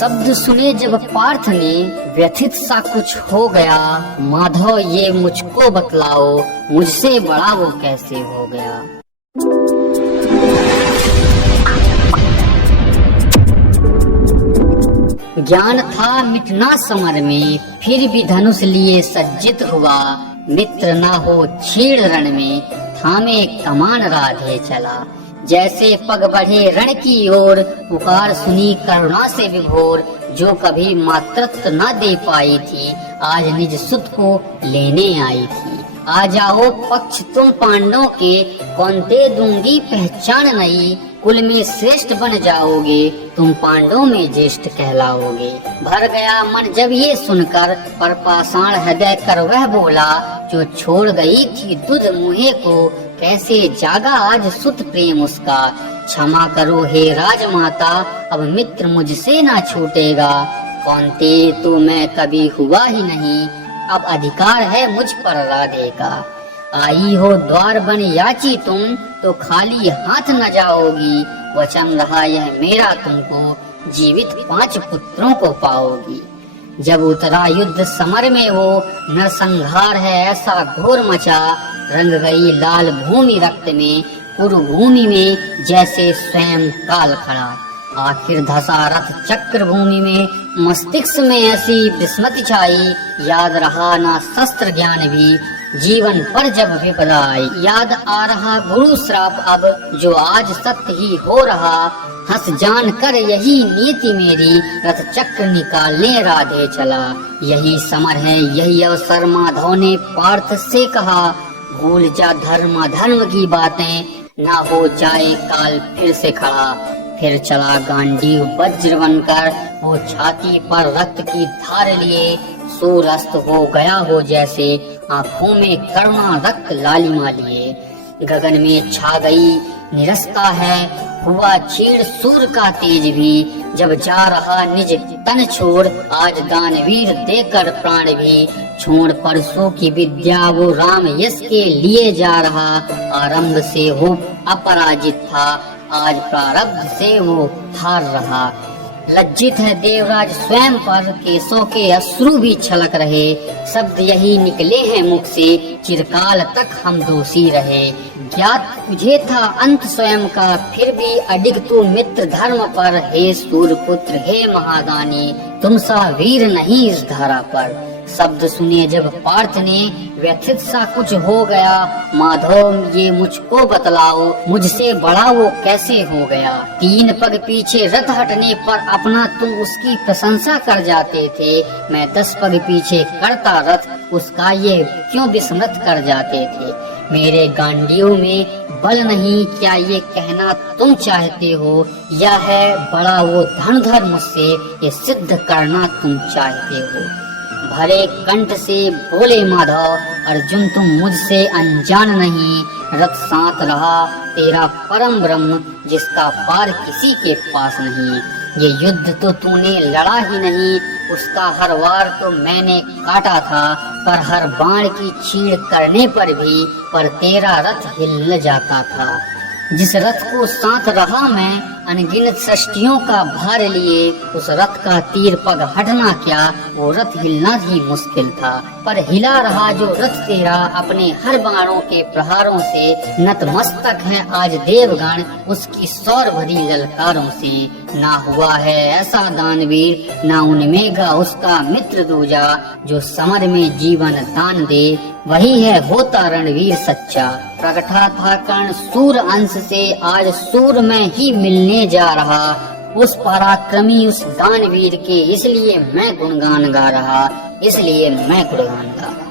शब्द सुने जब पार्थ ने, व्यथित सा कुछ हो गया। माधव ये मुझको बतलाओ, मुझसे बड़ा वो कैसे हो गया। ज्ञान था मिटना समर में, फिर भी धनुष लिए सज्जित हुआ। मित्र ना हो छीड़ रण में, थामे कमान राधे चला। जैसे पग बढ़े रण की ओर, पुकार सुनी करुणा से विभोर। जो कभी मातृत्व न दे पाई थी, आज निज सुत को लेने आई थी। आ जाओ पक्ष तुम पांडवों के, कौन दे दूंगी पहचान नई। कुल में श्रेष्ठ बन जाओगे, तुम पांडवों में ज्येष्ठ कहलाओगे। भर गया मन जब ये सुनकर, पर पाषाण हृदय कर वह बोला। जो छोड़ गई थी दूध मुहे को, कैसे जागा आज सुत प्रेम उसका। क्षमा करो हे राजमाता, अब मित्र मुझसे ना छूटेगा। कौनते तो मैं कभी हुआ ही नहीं, अब अधिकार है मुझ पर राधे का। आई हो द्वार बन याची तुम, तो खाली हाथ न जाओगी। वचन रहा यह मेरा तुमको, जीवित 5 पुत्रों को पाओगी। जब उतरा युद्ध समर में वो, नरसंहार है ऐसा घोर मचा। रंग गई लाल भूमि रक्त में, कुरुभूमि में जैसे स्वयं काल खड़ा। आखिर धसा रथ चक्र भूमि में, मस्तिष्क में ऐसी विस्मति छाई। याद रहा ना शस्त्र ज्ञान भी, जीवन पर जब विपदा आई। याद आ रहा गुरु श्राप अब, जो आज सत्य ही हो रहा। हंस जान कर यही नीति मेरी, रथ चक्र निकालने राधे चला। यही समर है यही अवसर, माधव ने पार्थ से कहा। भूल जा धर्म धर्म की बातें, ना हो जाए काल फिर से खड़ा। फिर चला गांडीव वज्र बनकर, वो छाती पर रक्त की धार लिए। सूर्यास्त हो गया हो जैसे, आँखों में करुणा रक्त लालिमा लिए। गगन में छा गई निरस्ता है, हुआ छीड़ सूर का तेज भी। जब जा रहा निज तन छोड़, आज दानवीर देकर प्राण भी। छोड़ परसों की विद्या वो राम यश के लिए जा रहा। आरंभ से वो अपराजित था, आज प्रारब्ध से वो हार रहा। लज्जित है देवराज स्वयं पर, केसों के अश्रु भी छलक रहे। शब्द यही निकले हैं मुख से, चिरकाल तक हम दोषी रहे। ज्ञात तुझे था अंत स्वयं का, फिर भी अडिग तू मित्र धर्म पर। हे सूर्यपुत्र हे महादानी, तुम सा वीर नहीं इस धारा पर। शब्द सुने जब पार्थ ने, व्यथित सा कुछ हो गया। माधव ये मुझको बतलाओ, मुझसे बड़ा वो कैसे हो गया। 3 पग पीछे रथ हटने पर, अपना तुम उसकी प्रशंसा कर जाते थे। मैं 10 पग पीछे करता रथ, उसका ये क्यों विस्मृत कर जाते थे। मेरे गांडियों में बल नहीं, क्या ये कहना तुम चाहते हो। या है बड़ा वो धनुधर मुझसे, ये सिद्ध करना तुम चाहते हो। भरे कंठ से बोले माधव, अर्जुन तुम मुझसे अनजान नहीं। रथ साथ रहा तेरा परम ब्रह्म, जिसका पार किसी के पास नहीं। ये युद्ध तो तूने लड़ा ही नहीं, उसका हर वार तो मैंने काटा था। पर हर बाण की छीड़ करने पर भी, पर तेरा रथ हिल जाता था। जिस रथ को साथ रहा मैं, अनगिनत सृष्टियों का भार लिए। उस रथ का तीर पग हटना क्या, वो रथ हिलना ही मुश्किल था। पर हिला रहा जो रथ तेरा, अपने हर बाणों के प्रहारों से। नतमस्तक है आज देवगण, उसकी सौर भरी ललकारों से। ना हुआ है ऐसा दानवीर, ना उनमें गा उसका मित्र दूजा। जो समर में जीवन दान दे, वही है होता रणवीर सच्चा। प्रगटा था कर्ण सूर अंश से, आज सूर में ही मिलने जा रहा। उस पराक्रमी उस दानवीर के, इसलिए मैं गुणगान गा रहा। इसलिए मैं गुणगान गा रहा।